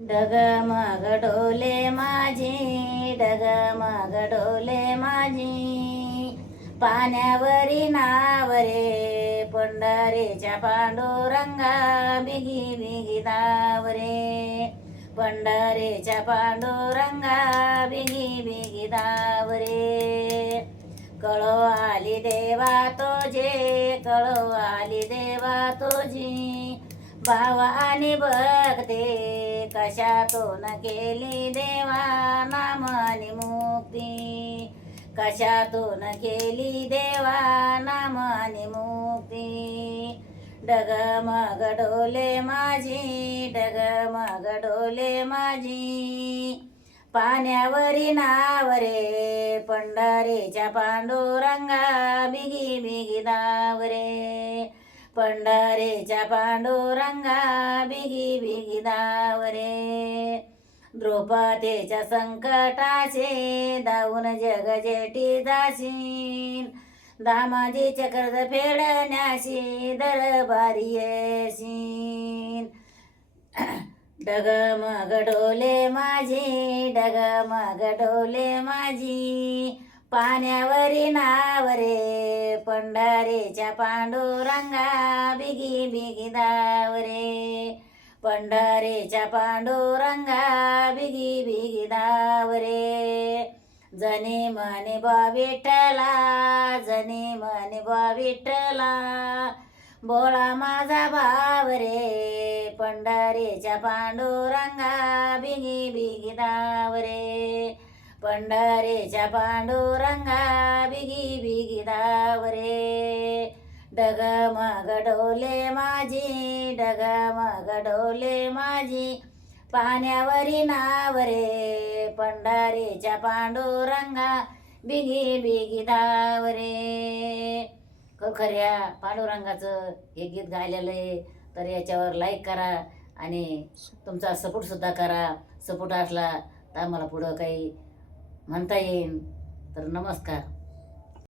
डगमग डोले माझी, डगमग डोले माझी, पाण्यावरी नावरे, पंढरीच्या पांडुरंगा, बिगी बिगी दावरे, पंढरीच्या पांडुरंगा, बिगी बिगी दावरे. कळो आली देवा तुझे, कळो आली देवा तुझी, भावानी बघते कशातून केली देवा नामानी मुक्ती, कशातून केली देवा नामानी मुक्ती. डगमग डोले माझी, डगमग डोले माझी, पाण्यावरी नावरे, पंढरीच्या पांडुरंगा, बिगी बिगी दावरे, पंढरीच्या पांडुरंगा, बिगी बिगी दावरे. द्रौपदीच्या संकटाचे धावून जग जेठी जाशील, दामाजीचे कर्ज फेडण्याशी दरबारी येशील. डगमग डोले माझी, डगमग डोले माझी, पाण्यावरी नावरे, पंढरीच्या पांडुरंगा, बिगी बिगी दावरे, पंढरीच्या पांडुरंगा, बिगी बिगी दावरे. जनी म्हणे बा विठ्ठला, जनी म्हणे बा विठ्ठला, बोळा माझा भाव रे, पंढरीच्या पांडुरंगा, बिगी बिगी दावरे, पंढरीच्या पांडुरंगा, बिगी बिगी दावरे. डगमग डोले माझी, डगमग डोले माझी, पाण्यावरी नावरे, पंढरीच्या पांडुरंगा, बिगी बिगी दावरे. खऱ्या पांडुरंगाचं हे गीत गायलेलं आहे, तर याच्यावर लाईक करा आणि तुमचा सपोर्टसुद्धा करा. सपोर्ट असला तर आम्हाला पुढं काही म्हणता येईल. तर नमस्कार.